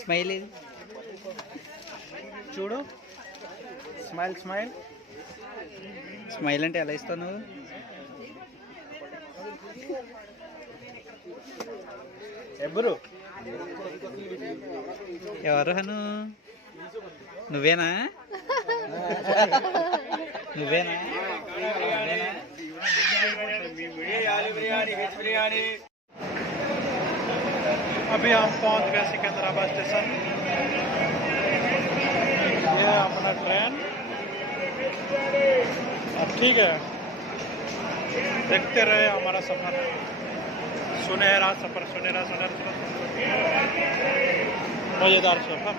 స్మైల్ ఇది చూడు. Smile smile smile అంటే ఎలా ఇస్తావు నువ్వు? ఎవరు ఎవరు హను? నువ్వేనా? నువ్వేనా? अभी हम पहुंच गए सिकंदराबाद स्टेशन। ये है अपना ट्रेन। अब ठीक है, देखते रहे हमारा सफर, सुनहरा सफर, सुनहरा मजेदार सफर।